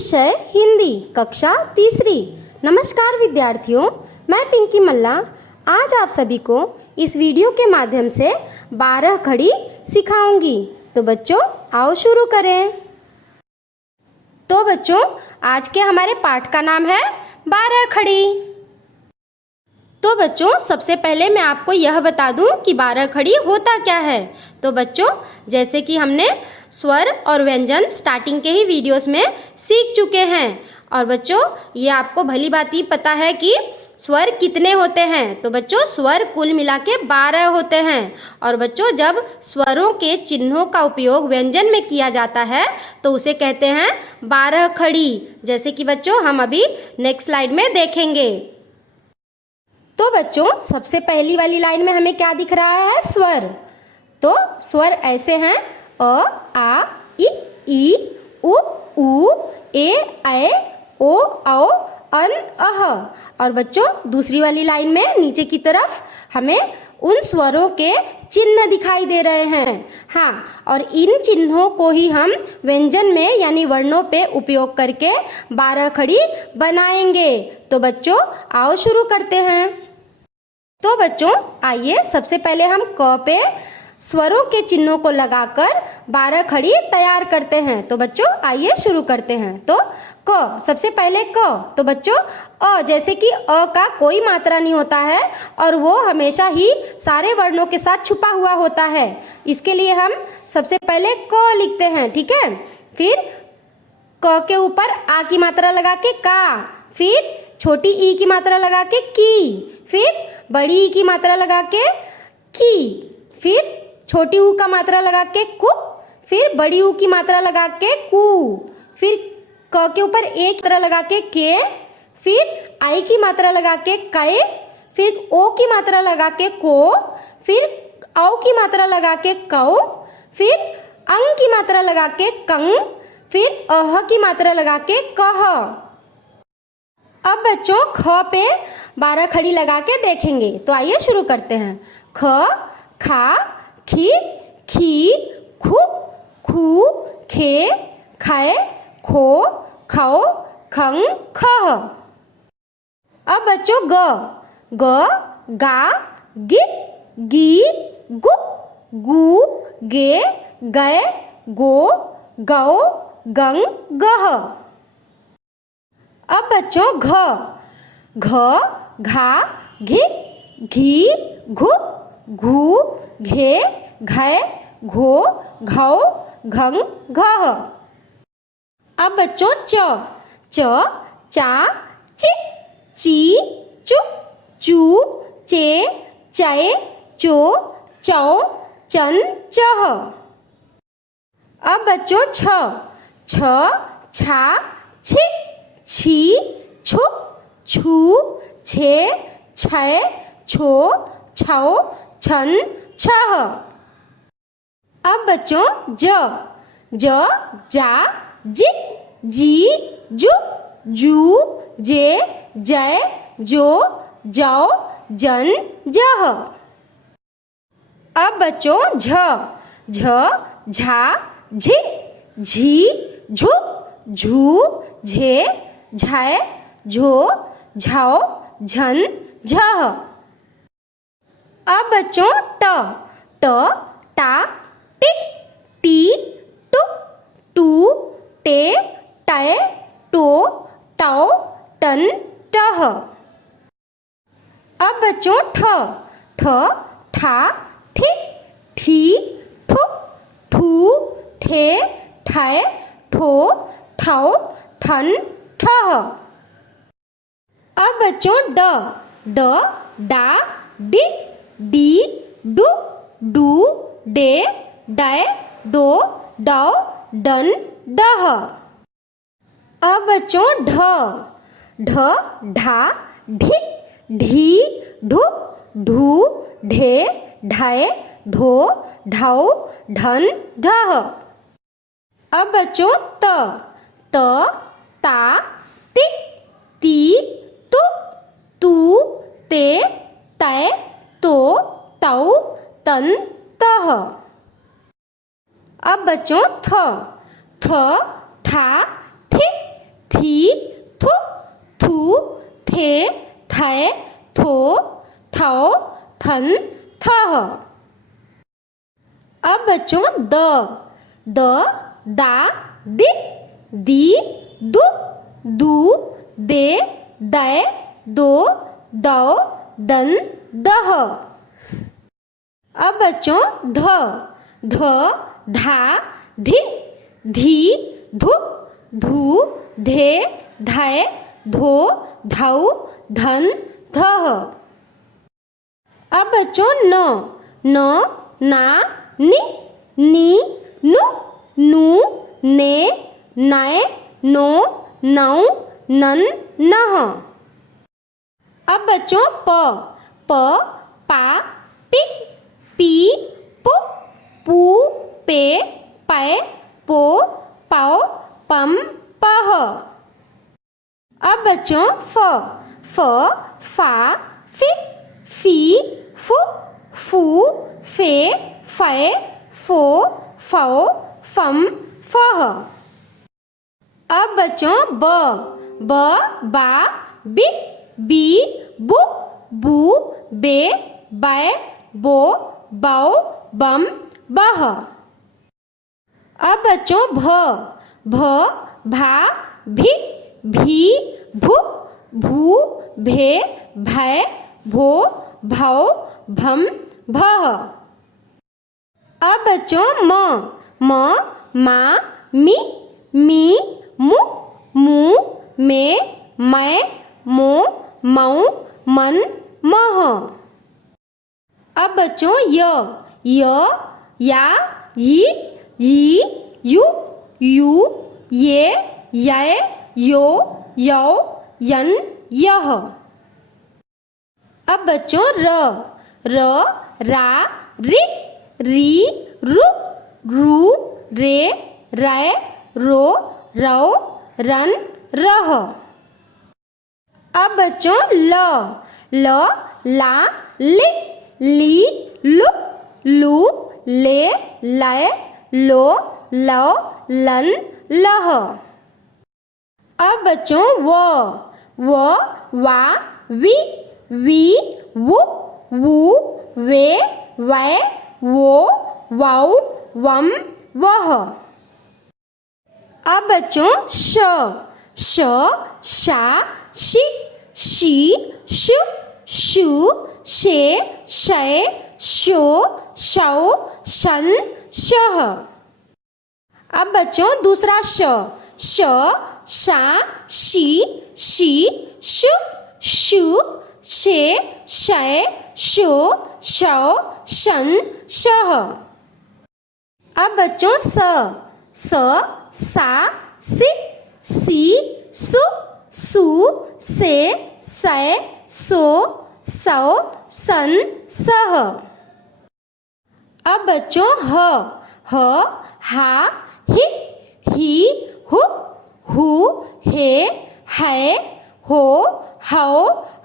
विषय हिंदी, कक्षा तीसरी। नमस्कार विद्यार्थियों, मैं पिंकी मल्ला आज आप सभी को इस वीडियो के माध्यम से 12 खड़ी सिखाऊंगी। तो बच्चों आओ शुरू करें। तो बच्चों आज के हमारे पाठ का नाम है 12 खड़ी। तो बच्चों सबसे पहले मैं आपको यह बता दूं कि 12 खड़ी होता क्या है। तो बच्चों जैसे कि हमने स्वर और व्यंजन स्टार्टिंग के ही वीडियोस में सीख चुके हैं और बच्चों ये आपको भली बात ही पता है कि स्वर कितने होते हैं। तो बच्चों स्वर कुल मिला के 12 होते हैं और बच्चों जब स्वरों के चिन्हों का उपयोग व्यंजन में किया जाता है तो उसे कहते हैं 12 खड़ी, जैसे कि बच्चों हम अभी नेक्स्ट स्लाइड में देखेंगे। तो बच्चों सबसे पहली वाली लाइन में हमें क्या दिख रहा है? स्वर। तो स्वर ऐसे हैं अ, आ, ई, उ, ए, ऐ, ओ, औ, अन, अह। और बच्चों दूसरी वाली लाइन में नीचे की तरफ हमें उन स्वरों के चिन्ह दिखाई दे रहे हैं। हाँ, और इन चिन्हों को ही हम व्यंजन में यानी वर्णों पे उपयोग करके 12 खड़ी बनाएंगे। तो बच्चों आओ शुरू करते हैं। तो बच्चों आइए सबसे पहले हम क पे स्वरों के चिन्हों को लगाकर 12 खड़ी तैयार करते हैं। तो बच्चों आइए शुरू करते हैं। तो क, सबसे पहले क। तो बच्चों अ, जैसे कि अ का कोई मात्रा नहीं होता है और वो हमेशा ही सारे वर्णों के साथ छुपा हुआ होता है। इसके लिए हम सबसे पहले क लिखते हैं, ठीक है। फिर क के ऊपर आ की मात्रा लगा के का, फिर छोटी ई की मात्रा लगा के की, फिर बड़ी ई की मात्रा लगा के की, फिर छोटी ऊ का मात्रा लगा के कु, फिर बड़ी ऊ की मात्रा लगा के कु, फिर क के ऊपर एक मात्रा लगा के, फिर आई की मात्रा लगा के कै, फिर ओ की मात्रा लगा के को, फिर औ की मात्रा लगा के कौ, फिर अंग की मात्रा लगा के कंग, फिर अह की मात्रा लगा के कह। अब बच्चों ख पे 12 खड़ी लगा के देखेंगे। तो आइए शुरू करते हैं। ख, खा, खी, खी, खु, खू, खे, खे, खो, खौ, खंग, खह। अब बच्चों ग, ग, गा, गि, गी, गु, गू, गे, गए, गो, गौ, गंग, गह। अब बच्चों घ, घ, घा, घि, घी, घु, घू, घे, घै, घो, घौ, घंग, घह। अब बच्चों च, च, चा, चि, ची, चु, चू, चे, चै, चो, चौ, चन, चह। अब बच्चों छ, छ, छा, छी, छी, छु, छू, छे, छै, छो, छौ, छन, छह। अब बच्चों ज, ज, जा, जी, जी, जू, जू, जे, जय, जो, जौ, जन, जह। अब बच्चों झ, झ, झा, झि, झी, झु, झू, झे, झै, झो, झौ, झन, झह। अब बच्चों ट, ट, टा, टी, टी, टु, टू, टे, टै, टो, टौ, टन, टह। अब बच्चों ठ, ठ, ठा, ठि, ठी, ठु, ठू, ठे, ठै, ठो, ठौ, ठन, ठह। अब बच्चों ड, ड, डा, डि, डी, डू, डू, डे, डै, डो, डौ, डन, डह। अब बच्चों ढ, ढ, ढा, ढि, ढी, ढु, ढू, ढे, ढै, ढो, ढौ, ढन, ढह। अब बच्चों त, त, ता, ति, ती, तु, तू, ते, तै, तो, तौ, तन, तह। अब बच्चों थ, थ, था, थि, थी, थु, थू, थे, थे, थो, थौ, थन, थह। अब बच्चों द, दा, दि, दी, दु, दू, दे, दै, दो, दौ, दन, दह। अब बच्चों ध, धा, धिन, धी, धु, धू, धे, धै, धो, धौ, धन, धह। अब बच्चों न, ना, नि, नु, नू, ने, नए, नो, नौ, नन, नह। अब बच्चों प, पा, पी, पू, पे, पै, पो, पौ, पम, पह। अब बच्चों फ, फा, फी, फू, फे, फै, फो, फौ, फम, फह। अब बच्चों बा, बा, बी, बू, बे, बै, बो, बौ, बम, बह। अब बच्चों भा, भी, भू, भे, भै, भो, भौ, भम, भह। अब बच्चों मा, मी, मू, मे, मै, मो, मौ, मन, मह। अब बच्चों या, यी, यू, ये, यो, यौ, यन, यह। अब बच्चों रा, री, रू, रे, रै, रो, रौ, रन, रह। अब बच्चों ला, ली, लू, ले, लै, लो, लो, लन, लह। अब बच्चों वा, वी, वू, वे, वै, वो, वौ, वम, वह। अब बच्चों शा, शी, शू, शे, शै, शो, शौ, शन, शह। अब बच्चों दूसरा शा, शी, शू, शे, शै, शो, शौ, शन, शह। अब बच्चों सा, सी, सू, से, सै, सो, सौ, सन, सह। अब बच्चों हा, ही, हू, हे, है, हो, हौ,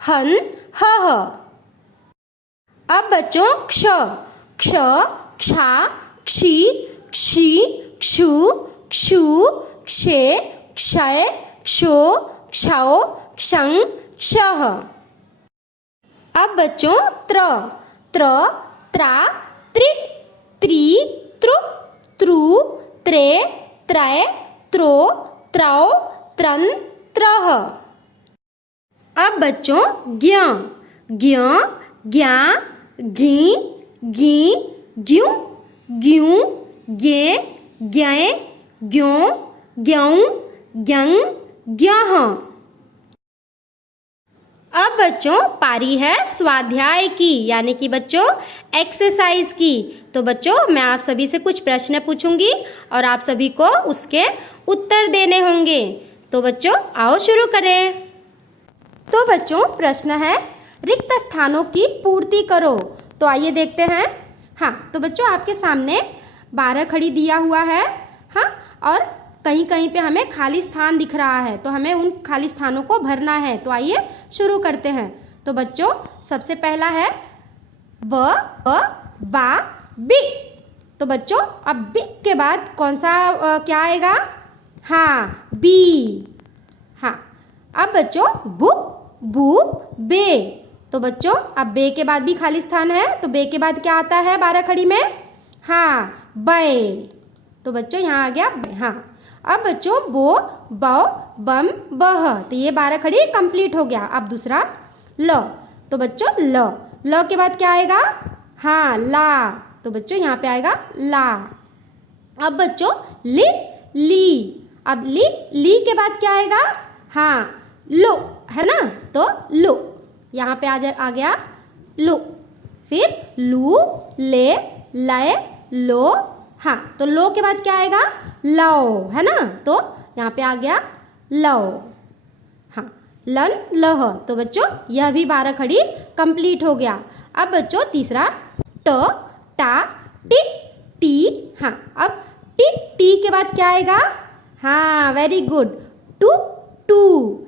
हन, हह। अब बच्चों क्षा, क्षी, क्षू, क्षे, क्षय, क्षो, क्षौ, क्षं, क्षः। अब बच्चों त्रा, त्रि, त्रू, त्रे, त्रै, त्रो, त्रौ, त्रन, त्रह। अब बच्चों ज्ञ, ग्या, घी, ग्यूं, गे, ग्यै, ग्यों, ग्यौं, ग्यं, ग्यह। अब बच्चों पारी है स्वाध्याय की, यानी कि बच्चों एक्सरसाइज की। तो बच्चों मैं आप सभी से कुछ प्रश्न पूछूंगी और आप सभी को उसके उत्तर देने होंगे। तो बच्चों आओ शुरू करें। तो बच्चों प्रश्न है रिक्त स्थानों की पूर्ति करो। तो आइए देखते हैं। हाँ, तो बच्चों आपके सामने 12 खड़ी दिया हुआ है। हाँ, और कहीं कहीं पे हमें खाली स्थान दिख रहा है, तो हमें उन खाली स्थानों को भरना है। तो आइए शुरू करते हैं। तो बच्चों सबसे पहला है बा, बी। तो बच्चों अब बी के बाद कौन सा क्या आएगा? हाँ, बी। हाँ, अब बच्चों बु, बू, बे। तो बच्चों अब बे के बाद भी खाली स्थान है, तो बे के बाद क्या आता है 12 खड़ी में? हाँ, बै। तो बच्चों यहाँ आ गया बै। हाँ, अब बच्चों बो, बौ, बम, बह। तो ये 12 खड़ी कंप्लीट हो गया। अब दूसरा ल। तो बच्चों ल के बाद क्या आएगा? हाँ, ला। तो बच्चों यहाँ पे आएगा ला। अब बच्चों लि, ली। अब ली के बाद क्या आएगा? हाँ, लो, है ना? तो लो, यहाँ पे आ गया लो। फिर लू, ले, लय, लो। हाँ, तो लो के बाद क्या आएगा? लो, है ना? तो यहाँ पे आ गया लो। हाँ, लन, लह। तो बच्चों यह भी 12 खड़ी कंप्लीट हो गया। अब बच्चों तीसरा ट, टा, टी, टी। हाँ, अब टी के बाद क्या आएगा? हाँ, वेरी गुड, टू, टू,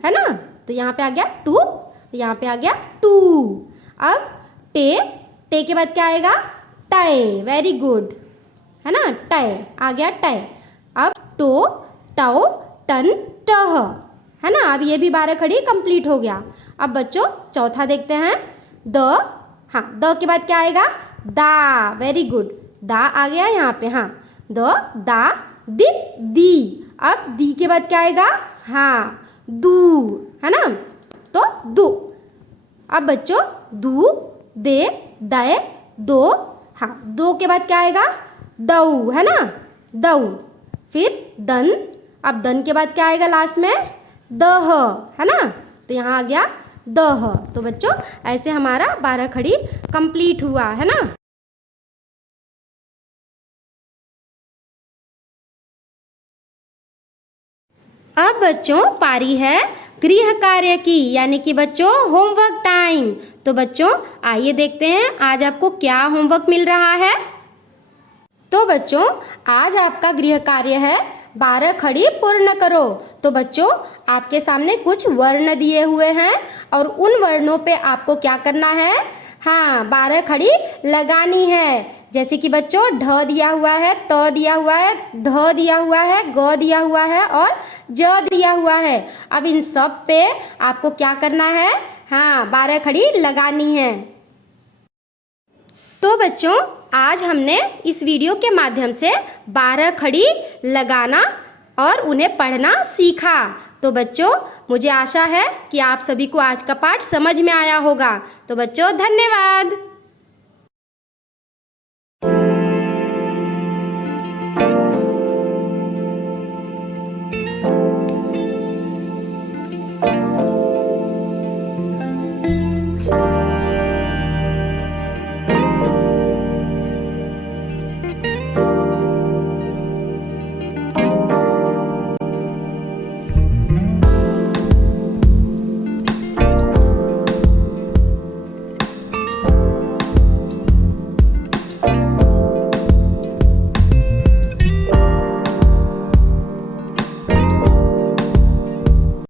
है ना? तो यहाँ पे आ गया टू, तो यहाँ पे आ गया टू। अब टे के बाद क्या आएगा? टय, वेरी गुड, है ना? टय आ गया टय। अब टो, टौ, टन, टह, है ना? अब ये भी 12 खड़ी कंप्लीट हो गया। अब बच्चों चौथा देखते हैं द। हाँ, द के बाद क्या आएगा? दा, वेरी गुड, दा आ गया यहाँ पे। हाँ, द, दा, दि, दी। अब दी के बाद क्या आएगा? हाँ, दू, है ना? तो दू। अब बच्चों दू, दे, दय, दो। हाँ, दो के बाद क्या आएगा? दऊ, है ना? दऊ। फिर दन। अब दन के बाद क्या आएगा लास्ट में? दह, है ना? तो यहाँ आ गया दह। तो बच्चों ऐसे हमारा 12 खड़ी कंप्लीट हुआ, है ना? अब बच्चों पारी है गृह कार्य की, यानी कि बच्चों होमवर्क टाइम। तो बच्चों आइए देखते हैं आज आपको क्या होमवर्क मिल रहा है। तो बच्चों आज आपका गृह कार्य है 12 खड़ी पूर्ण करो। तो बच्चों आपके सामने कुछ वर्ण दिए हुए हैं और उन वर्णों पे आपको क्या करना है? हाँ, 12 खड़ी लगानी है। जैसे कि बच्चों ढ दिया हुआ है, त दिया हुआ है, ध दिया हुआ है, ग दिया हुआ है और ज दिया हुआ है। अब इन सब पे आपको क्या करना है? हाँ, 12 खड़ी लगानी है। तो बच्चों आज हमने इस वीडियो के माध्यम से 12 खड़ी लगाना और उन्हें पढ़ना सीखा। तो बच्चों मुझे आशा है कि आप सभी को आज का पाठ समझ में आया होगा। तो बच्चों धन्यवाद।